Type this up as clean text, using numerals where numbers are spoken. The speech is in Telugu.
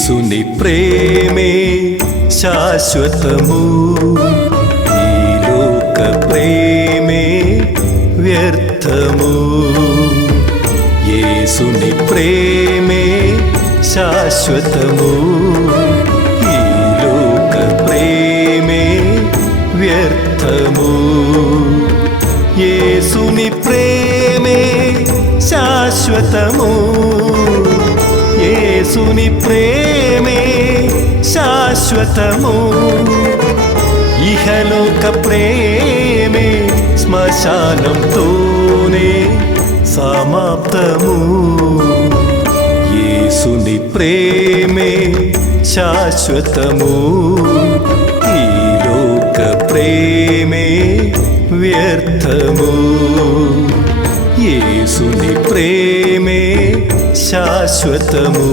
యేసుని ప్రేమే శాశ్వతము, ఈ లోక ప్రేమే వ్యర్థము. యేసుని ప్రేమే శాశ్వతము, ఈ లోక ప్రేమే వ్యర్థము. యేసుని ప్రేమే శాశ్వతము, యేసుని ప్రేమే శాశ్వతము. ఇహలోక ప్రేమే శ్మశానంతోనే సమాప్తము. యేసుని ప్రేమే శాశ్వతము, ఈ లోక ప్రేమే వ్యర్థము. యేసుని ప్రేమే శాశ్వతము.